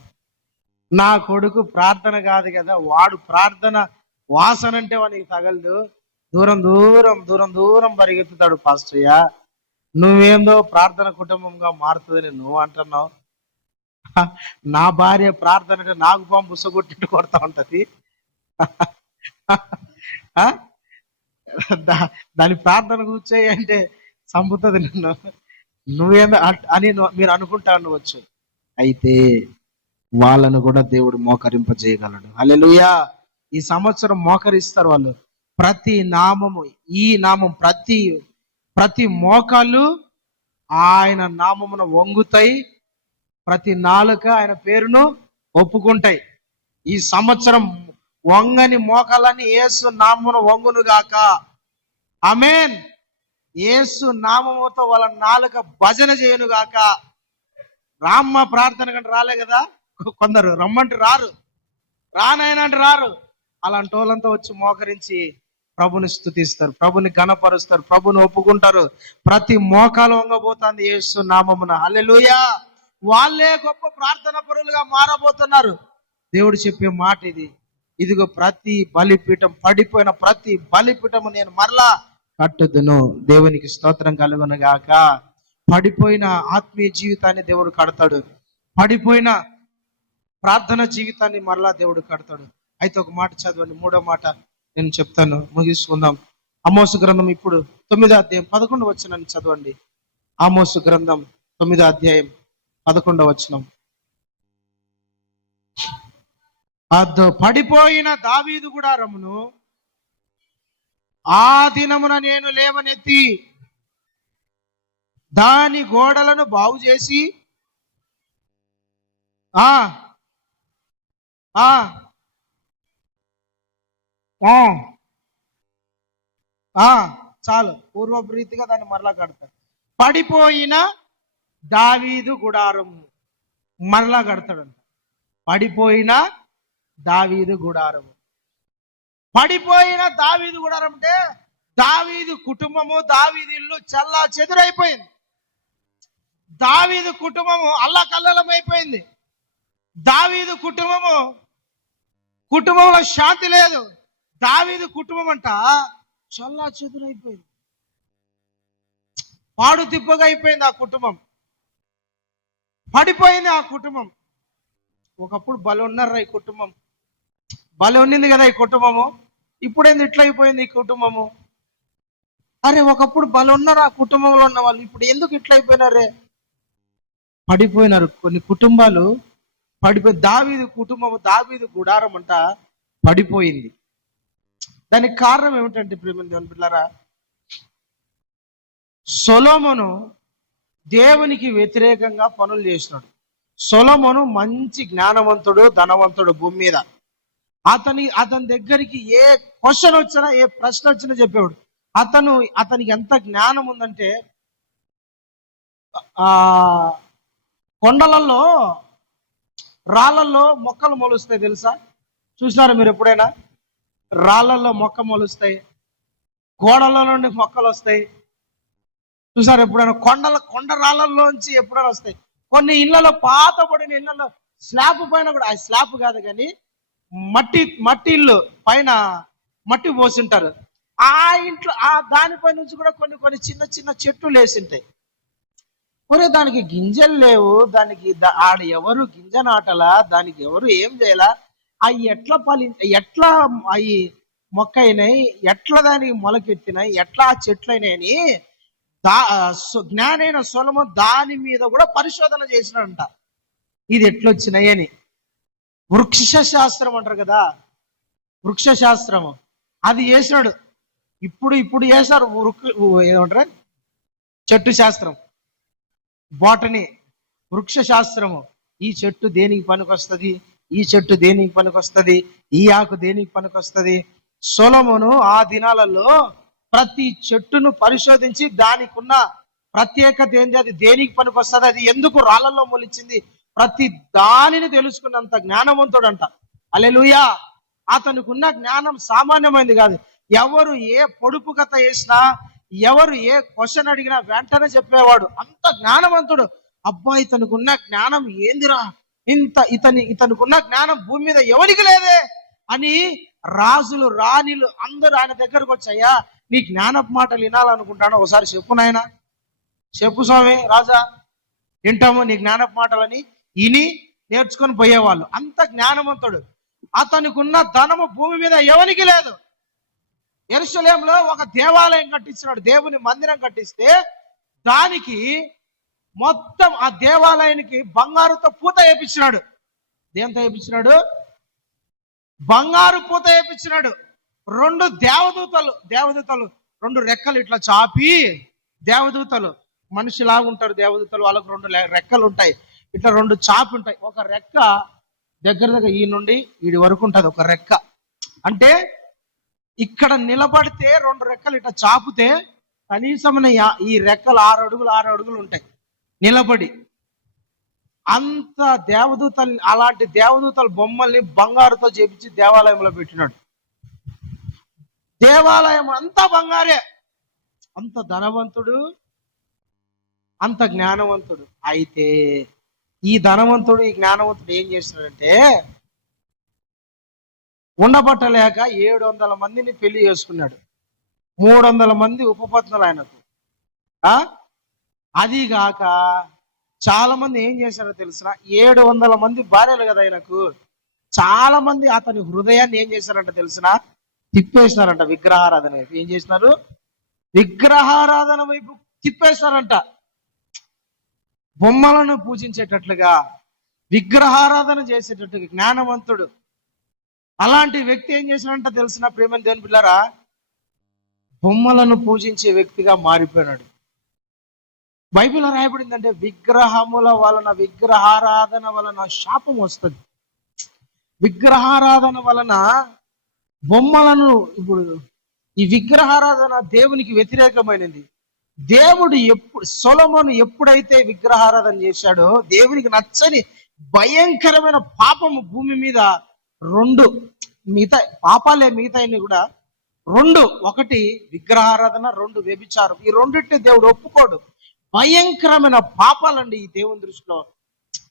నా కొడుకు ప్రార్థన కాదు కదా, వాడు ప్రార్థన వాసన అంటే వానికి తగలదు, దూరం పరిగెత్తుతాడు పాస్టర్య. నువ్వేందో ప్రార్థన కుటుంబంగా మారుతుందని నువ్వు అంటున్నావు. నా భార్య ప్రార్థన అంటే నాకు పాము బుసగొట్టిట్టు కొడతా ఉంటది. దాని ప్రార్థన కూర్చోయి అంటే చంపుతుంది నిన్ను. నువ్వేందో అని మీరు అనుకుంటా ఉండవచ్చు. అయితే వాళ్ళను కూడా దేవుడు మోకరింపజేయగలడు. హల్లెలూయా. ఈ సంవత్సరం మోకరిస్తారు వాళ్ళు. ప్రతి నామము, ఈ నామం, ప్రతి మోకాళ్ళు ఆయన నామమున వంగుతాయి. ప్రతి నాలుక ఆయన పేరును ఒప్పుకుంటాయి. ఈ సంవత్సరం వంగని మోకాలని యేసు నామమున వంగును గాక. ఆమేన్. యేసు నామముతో వాళ్ళ నాలుక భజన చేయను గాక. రామ్మ ప్రార్థన కంటే రాలే కదా, కొందరు రమ్మంటే రారు, రానాయనంటే రారు. అలాంటి వాళ్ళంతా వచ్చి మోకరించి ప్రభుని స్తుతిస్తారు, ప్రభుని ఘనపరుస్తారు, ప్రభుని ఒప్పుకుంటారు. ప్రతి మోకాలు వంగబోతుంది యేసు నామమున. హల్లెలూయా. వాళ్ళే గొప్ప ప్రార్థన పరులుగా మారబోతున్నారు. దేవుడు చెప్పే మాట ఇది. ఇదిగో ప్రతి బలిపీఠం, పడిపోయిన ప్రతి బలిపీఠము నేను మరలా కట్టుదును. దేవునికి స్తోత్రం కలుగును గాక. పడిపోయిన ఆత్మీయ జీవితాన్ని దేవుడు కడతాడు. పడిపోయిన ప్రార్థన జీవితాన్ని మరలా దేవుడు కడతాడు. అయితే ఒక మాట చదవండి, 3వ మాట నేను చెప్తాను, ముగించుకుందాం. ఆమోసు గ్రంథం ఇప్పుడు 9వ అధ్యాయం 11వ వచనాన్ని చదవండి. ఆమోసు గ్రంథం 9వ అధ్యాయం 11వ వచనం. పడిపోయిన దావీదు గుడారమును ఆ దినమున నేను లేవనెత్తి దాని గోడలను బాగు చేసి చాలు, పూర్వపు రీతిగా దాన్ని మరలా కడతాడు. పడిపోయిన దావీదు గుడారము మరలా కడతాడంట. పడిపోయిన దావీదు గుడారము. పడిపోయిన దావీదు గుడారం అంటే దావీదు కుటుంబము, దావీదు ఇల్లు చల్లా చెదురైపోయింది. దావీదు కుటుంబము అల్లకల్లోలం అయిపోయింది. దావీదు కుటుంబంలో శాంతి లేదు. దావీదు కుటుంబం అంట చల్లా చెదురైపోయింది. పాడు తిప్పగా అయిపోయింది ఆ కుటుంబం. పడిపోయింది ఆ కుటుంబం. ఒకప్పుడు బలి ఉన్నారా ఈ కుటుంబం? బలి ఉండింది కదా ఈ కుటుంబము. ఇప్పుడేంది ఇట్లా అయిపోయింది ఈ కుటుంబము? అరే ఒకప్పుడు బలి ఉన్నారు ఆ కుటుంబంలో ఉన్న వాళ్ళు, ఇప్పుడు ఎందుకు ఇట్లా అయిపోయినారే? పడిపోయినారు కొన్ని కుటుంబాలు. పడిపోయి దావీదు కుటుంబము, దావీదు గుడారం అంట పడిపోయింది. దానికి కారణం ఏమిటంటే ప్రియమైన దేవుని బిడ్డలారా, సొలొమోను దేవునికి వ్యతిరేకంగా పనులు చేసినాడు. సొలొమోను మంచి జ్ఞానవంతుడు, ధనవంతుడు భూమి మీద. అతని దగ్గరికి ఏ క్వశ్చన్ వచ్చినా, ఏ ప్రశ్న వచ్చినా చెప్పేవాడు. అతనికి ఎంత జ్ఞానం ఉందంటే, కొండలలో రాళ్ళల్లో మొక్కలు మొలుస్తాయి తెలుసా? చూసినారా మీరు ఎప్పుడైనా? రాళ్ళల్లో మొక్క మొలుస్తాయి, గోడల నుండి మొక్కలు వస్తాయి. చూసారు ఎప్పుడైనా? కొండ రాళ్ళల్లోంచి ఎప్పుడైనా వస్తాయి. కొన్ని ఇళ్లలో, పాతబడిన ఇళ్లలో స్లాబ్ పైన కూడా, ఆ స్లాబ్ కాదు కానీ మట్టి ఇల్లు పైన మట్టి పోసింటారు. ఆ ఇంట్లో దానిపై నుంచి కూడా కొన్ని చిన్న చిన్న చెట్లు వేసింటాయి. ఒరే దానికి గింజలు లేవు, దానికి ఆడ ఎవరు గింజ నాటలా, దానికి ఎవరు ఏం చేయాలా, అవి ఎట్లా అవి మొక్క అయినాయి, ఎట్లా దానికి మొలకెత్తినాయి, ఎట్లా ఆ చెట్లు అయినాయని జ్ఞానైన సొలొమోను దాని మీద కూడా పరిశోధన చేసినాడంట. ఇది ఎట్లొచ్చినాయి అని. వృక్ష శాస్త్రం అంటారు కదా, వృక్ష శాస్త్రము అది చేసినాడు. ఇప్పుడు చేశారు ఏమంటారు, చెట్టు శాస్త్రం, బాటనీ, వృక్ష శాస్త్రము. ఈ చెట్టు దేనికి పనికొస్తుంది, ఈ చెట్టు దేనికి పనికొస్తుంది, ఈ ఆకు దేనికి పనికొస్తుంది. సొలొమోను ఆ దినాలలో ప్రతి చెట్టును పరిశోధించి దానికి ఉన్న ప్రత్యేకత ఏంది, అది దేనికి పనికొస్తుంది, అది ఎందుకు రాళ్లలో మొలిచింది, ప్రతి దానిని తెలుసుకున్నంత జ్ఞానవంతుడంట. హల్లెలూయా. అతనికి ఉన్న జ్ఞానం సామాన్యమైనది కాదు. ఎవరు ఏ పొడుపు కథ వేసినా, ఎవరు ఏ క్వశ్చన్ అడిగినా వెంటనే చెప్పేవాడు. అంత జ్ఞానవంతుడు. అబ్బా ఇతనికి ఉన్న జ్ఞానం ఏందిరా, ఇతనికి ఉన్న జ్ఞానం భూమి మీద ఎవరికి లేదే అని రాజులు, రాణిలు అందరూ ఆయన దగ్గరకు వచ్చాయా, నీ జ్ఞానపు మాటలు వినాలనుకుంటాను, ఒకసారి చెప్పు నాయన, చెప్పు స్వామి రాజా, వింటాము నీ జ్ఞానపు మాటలని విని నేర్చుకొని పోయేవాళ్ళు. అంత జ్ఞానవంతుడు. అతనికి ఉన్న ధనము భూమి మీద ఎవరికి లేదు. యెరూషలేములో ఒక దేవాలయం కట్టించినాడు, దేవుని మందిరం కట్టిస్తే దానికి మొత్తం ఆ దేవాలయానికి బంగారుతో పూత వేయించినాడు. దేంతో వేయించినాడు? బంగారు పూత వేయించినాడు. 2 దేవదూతలు 2 రెక్కలు ఇట్లా చాపి, దేవదూతలు మనిషిలాగా ఉంటారు దేవదూతలు, వాళ్ళకు 2 రెక్కలు ఉంటాయి, ఇట్లా 2 చాపి ఉంటాయి. ఒక రెక్క దగ్గర ఈ నుండి వీడి వరకు ఉంటుంది ఒక రెక్క. అంటే ఇక్కడ నిలబడితే 2 రెక్కలు ఇట్లా చాపితే కనీసం ఈ రెక్కలు 6 అడుగులు ఉంటాయి నిలబడి. అంత దేవదూతలు, అలాంటి దేవదూతల బొమ్మల్ని బంగారుతో చేపించి దేవాలయంలో పెట్టినాడు. దేవాలయం అంతా బంగారే. అంత ధనవంతుడు, అంత జ్ఞానవంతుడు. అయితే ఈ ధనవంతుడు, ఈ జ్ఞానవంతుడు ఏం చేస్తున్నాడంటే, ఉండబట్టలేక 700 మందిని పెళ్లి చేసుకున్నాడు. 300 మంది ఉపపత్నులు ఆయనకు. అదిగాక చాలా మంది ఏం చేశారో తెలిసిన, 700 మంది భార్యలు కదా ఆయనకు. చాలా మంది అతని హృదయాన్ని ఏం చేశారంట తెలిసిన, తిప్పేసినారంట విగ్రహారాధన వైపు. ఏం చేసినారు? విగ్రహారాధన వైపు తిప్పేసినారంట. బొమ్మలను పూజించేటట్లుగా, విగ్రహారాధన చేసేటట్టుగా జ్ఞానవంతుడు. అలాంటి వ్యక్తి ఏం చేసినాడంట తెలిసిన ప్రేమ దేవుని పిల్లరా, బొమ్మలను పూజించే వ్యక్తిగా మారిపోయినాడు. బైబిల్లో రాయబడిందంటే విగ్రహముల వలన, విగ్రహారాధన వలన శాపం వస్తుంది. విగ్రహారాధన వలన బొమ్మలను, ఇప్పుడు ఈ విగ్రహారాధన దేవునికి వ్యతిరేకమైనది. దేవుడు సొలొమోను ఎప్పుడైతే విగ్రహారాధన చేశాడో, దేవునికి నచ్చని భయంకరమైన పాపము భూమి మీద రెండు, మిగతా పాపాలే మిగతాయన్ని కూడా రెండు, ఒకటి విగ్రహారాధన, రెండు వ్యభిచారం. ఈ రెండింటిని దేవుడు ఒప్పుకోడు. భయంకరమైన పాపాలండి ఈ దేవుని దృష్టిలో,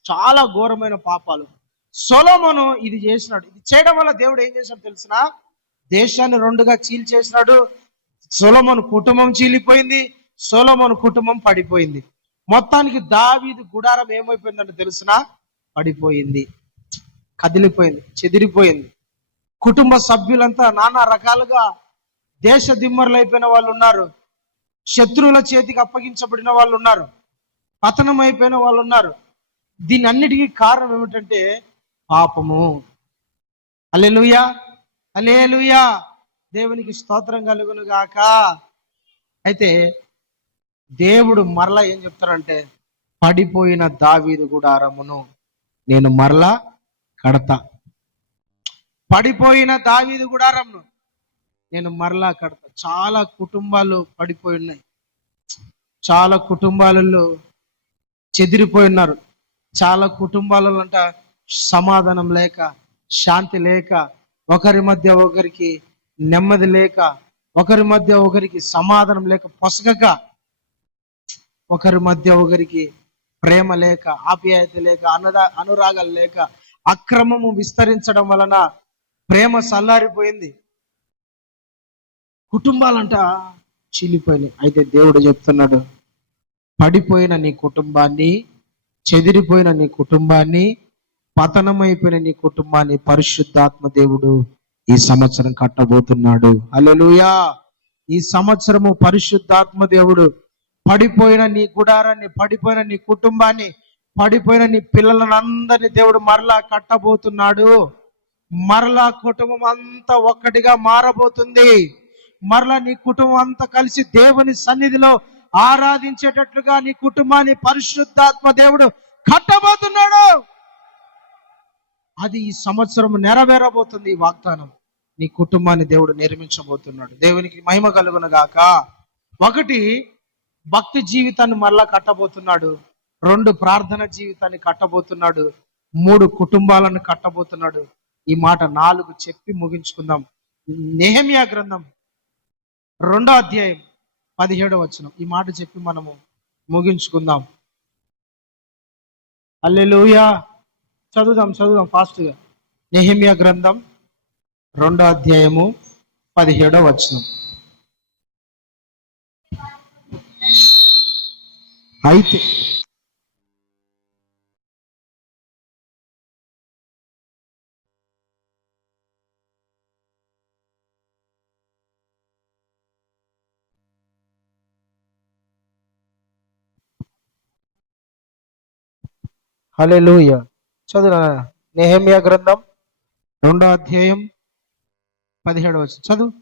చాలా ఘోరమైన పాపాలు. సొలొమోను ఇది చేసినాడు. ఇది చేయడం వల్ల దేవుడు ఏం చేశాడు తెలిసిన? దేశాన్ని రెండుగా చీల్చేసినాడు. సొలొమోను కుటుంబం చీలిపోయింది, సొలొమోను కుటుంబం పడిపోయింది. మొత్తానికి దావీదు గుడారం ఏమైపోయిందంటే తెలిసిన? పడిపోయింది, కదిలిపోయింది, చెదిరిపోయింది. కుటుంబ సభ్యులంతా నానా రకాలుగా దేశ దిమ్మరులు అయిపోయిన వాళ్ళు ఉన్నారు, శత్రువుల చేతికి అప్పగించబడిన వాళ్ళు ఉన్నారు, పతనం అయిపోయిన వాళ్ళు ఉన్నారు. దీని అన్నిటికీ కారణం ఏమిటంటే పాపము. హల్లెలూయా, హల్లెలూయా, దేవునికి స్తోత్రం కలుగును గాక. అయితే దేవుడు మరలా ఏం చెప్తారంటే, పడిపోయిన దావీదు గుడారమును నేను మరలా కడతా. పడిపోయిన దావీదు గుడారమును నేను మరలా కడతా. చాలా కుటుంబాలు పడిపోయి ఉన్నాయి, చాలా కుటుంబాలలో చెదిరిపోయి ఉన్నారు, చాలా కుటుంబాలలో అంట సమాధానం లేక, శాంతి లేక, ఒకరి మధ్య ఒకరికి నెమ్మది లేక, ఒకరి మధ్య ఒకరికి సమాధానం లేక, పొసగక, ఒకరి మధ్య ఒకరికి ప్రేమ లేక, ఆప్యాయత లేక, అనురాగాలు లేక, అక్రమము విస్తరించడం వలన ప్రేమ సల్లారిపోయింది, కుటుంబాలంట చీలిపోయినాయి. అయితే దేవుడు చెప్తున్నాడు, పడిపోయిన నీ కుటుంబాన్ని, చెదిరిపోయిన నీ కుటుంబాన్ని, పతనమైపోయిన నీ కుటుంబాన్ని పరిశుద్ధాత్మ దేవుడు ఈ సంవత్సరం కట్టబోతున్నాడు. హల్లెలూయా. ఈ సంవత్సరము పరిశుద్ధాత్మ దేవుడు పడిపోయిన నీ గుడారాన్ని, పడిపోయిన నీ కుటుంబాన్ని, పడిపోయిన నీ పిల్లలను అందరినీ దేవుడు మరలా కట్టబోతున్నాడు. మరలా కుటుంబం అంతా ఒక్కటిగా మారబోతుంది. మరలా నీ కుటుంబం అంతా కలిసి దేవుని సన్నిధిలో ఆరాధించేటట్లుగా నీ కుటుంబాన్ని పరిశుద్ధాత్మ దేవుడు కట్టబోతున్నాడు. అది ఈ సంవత్సరం నెరవేరబోతుంది. ఈ వాగ్దానం నీ కుటుంబాన్ని దేవుడు నిర్మించబోతున్నాడు. దేవునికి మహిమ కలుగును గాక. ఒకటి, భక్తి జీవితాన్ని మరలా కట్టబోతున్నాడు. రెండు, ప్రార్థన జీవితాన్ని కట్టబోతున్నాడు. మూడు, కుటుంబాలను కట్టబోతున్నాడు. ఈ మాట 4 చెప్పి ముగించుకుందాం. నెహెమ్యా గ్రంథం 2వ అధ్యాయం 17వ వచనం. ఈ మాట చెప్పి మనము ముగించుకుందాం. హల్లెలూయా. చదువుదాం ఫాస్ట్గా. నెహెమ్యా గ్రంథం 2వ అధ్యాయము 17వ వచనం. అయితే హల్లెలూయా. చదువు. నెహెమ్యా గ్రంథం 2వ అధ్యాయం 17వ వచనం చదువు.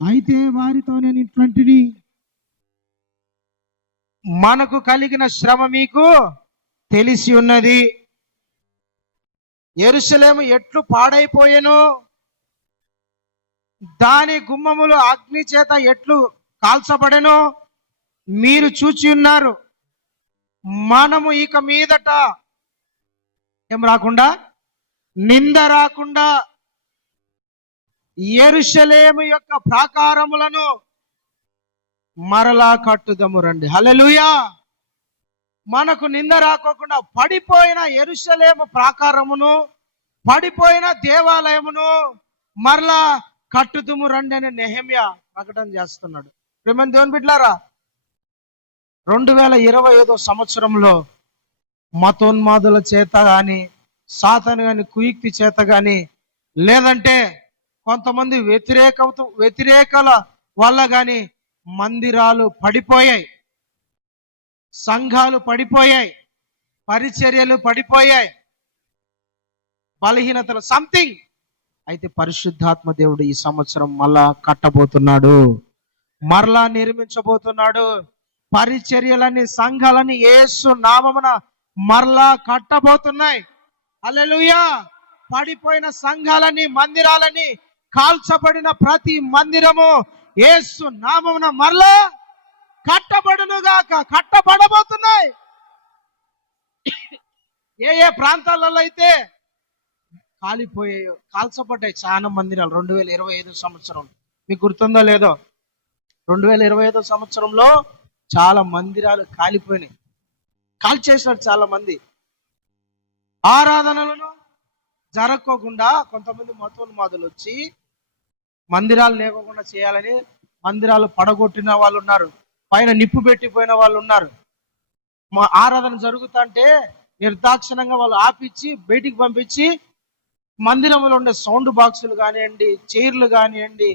అయితే వారితో నేను ఇటువంటిది, మనకు కలిగిన శ్రమ మీకు తెలిసి ఉన్నది. యెరూషలేము ఎట్లు పాడైపోయెను, దాని గుమ్మములు అగ్ని చేత ఎట్లు కాల్చబడెను మీరు చూచి ఉన్నారు. మనము ఇక మీదట ఏం రాకుండా, నింద రాకుండా యెరూషలేము యొక్క ప్రాకారములను మరలా కట్టుదము రండి. హల్లెలూయా. మనకు నింద రాకోకుండా పడిపోయిన యెరూషలేము ప్రాకారమును, పడిపోయిన దేవాలయమును మరలా కట్టుదుము రండి అని నెహెమ్యా ప్రకటన చేస్తున్నాడు. ప్రియమైన దేవుని బిడ్డలారా, 2025 సంవత్సరంలో మతోన్మాదుల చేత కానీ, సాతాను కానీ, కుయుక్తి చేత కానీ, లేదంటే కొంతమంది వ్యతిరేకల వల్ల కానీ మందిరాలు పడిపోయాయి, సంఘాలు పడిపోయాయి, పరిచర్యలు పడిపోయాయి, బలహీనతలు సంథింగ్. అయితే పరిశుద్ధాత్మ దేవుడు ఈ సంవత్సరం మళ్ళా కట్టబోతున్నాడు, మరలా నిర్మించబోతున్నాడు. పరిచర్యలని, సంఘాలని యేసు నామమున మరలా కట్టబోతున్నాయి. హల్లెలూయా. పడిపోయిన సంఘాలని, మందిరాలని కాల్చబడిన ప్రతి మందిరము యేసు నామమున మరలా కట్టబడునుగాక. కట్టబడబోతున్నాయి. ఏ ప్రాంతాలలో అయితే కాలిపోయాయో, కాల్చబడ్డాయి చాలా మందిరాలు 2025 సంవత్సరం. మీకు గుర్తుందో లేదో, 2025 సంవత్సరంలో చాలా మందిరాలు కాలిపోయినాయి. కాల్చేసినారు చాలా మంది. ఆరాధనలను జరగకోకుండా కొంతమంది మతోన్మాదులు వచ్చి మందిరాలు లేకుండా చేయాలని మందిరాలు పడగొట్టిన వాళ్ళు ఉన్నారు. పైన నిప్పు పెట్టిపోయిన వాళ్ళు ఉన్నారు. మా ఆరాధన జరుగుతుంటే నిర్దాక్షిణంగా వాళ్ళు ఆపిచ్చి బయటికి పంపించి మందిరంలో ఉండే సౌండ్ బాక్సులు కానివ్వండి, చైర్లు కానివ్వండి,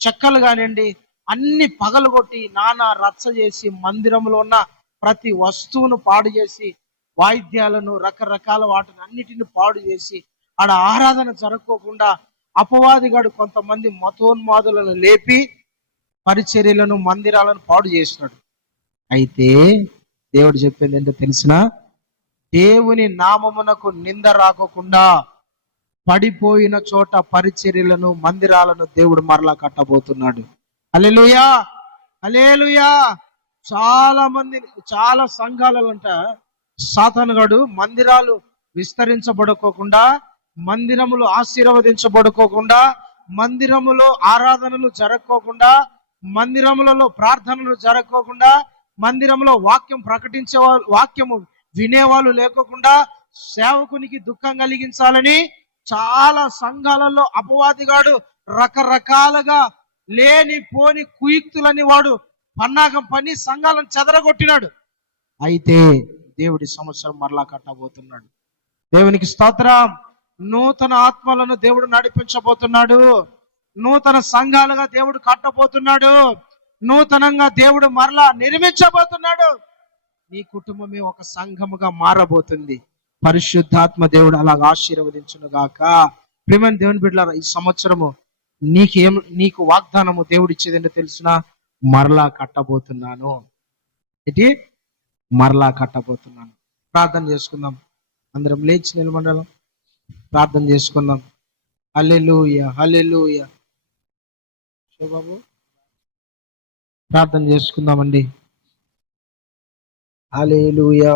చెక్కలు కానివ్వండి అన్ని పగలగొట్టి నానా రచ్చ చేసి మందిరంలో ఉన్న ప్రతి వస్తువును పాడు చేసి, వాయిద్యాలను రకరకాల వాటిని అన్నిటిని పాడు చేసి ఆడ ఆరాధన జరగకోకుండా అపవాదిగాడు కొంతమంది మతోన్మాదులను లేపి పరిచర్యలను మందిరాలను పాడు చేసినాడు. అయితే దేవుడు చెప్పింది ఏంటో తెలిసిన, దేవుని నామమునకు నింద రాకోకుండా పడిపోయిన చోట పరిచర్యలను మందిరాలను దేవుడు మరలా కట్టబోతున్నాడు. హల్లెలూయా, హల్లెలూయా. చాలా సంఘాలంట సాతానుగాడు మందిరాలు విస్తరించబడుకోకుండా, మందిరములు ఆశీర్వదించబడుకోకుండా, మందిరములో ఆరాధనలు జరగకోకుండా, మందిరములలో ప్రార్థనలు జరగకోకుండా, మందిరంలో వాక్యం ప్రకటించే వాక్యము వినేవాళ్ళు లేకోకుండా సేవకునికి దుఃఖం కలిగించాలని చాలా సంఘాలలో అపవాదిగాడు రకరకాలుగా లేని పోని కుయుక్తులని వాడు పన్నాగం పని సంఘాలను చెదరగొట్టినాడు. అయితే దేవుడి సంవత్సరం మరలా కట్టబోతున్నాడు. దేవునికి స్తోత్రం. నూతన ఆత్మలను దేవుడు నడిపించబోతున్నాడు. నూతన సంఘాలుగా దేవుడు కట్టబోతున్నాడు. నూతనంగా దేవుడు మరలా నిర్మించబోతున్నాడు. నీ కుటుంబమే ఒక సంఘముగా మారబోతుంది. పరిశుద్ధాత్మ దేవుడు అలాగ ఆశీర్వదించును గాక. ప్రియమైన దేవుని బిడ్డలారా, ఈ సంవత్సరము నీకు వాగ్దానము దేవుడు ఇచ్చేది తెలుసునా? మరలా కట్టబోతున్నాను. ఏంటి? మరలా కట్టబోతున్నాను. ప్రార్థన చేసుకుందాం. అందరం లేచి నిలబడాలి, ప్రార్థన చేసుకుందాం. హల్లెలూయా, హల్లెలూయా. శోబాబు ప్రార్థన చేసుకుందామండి. హల్లెలూయా.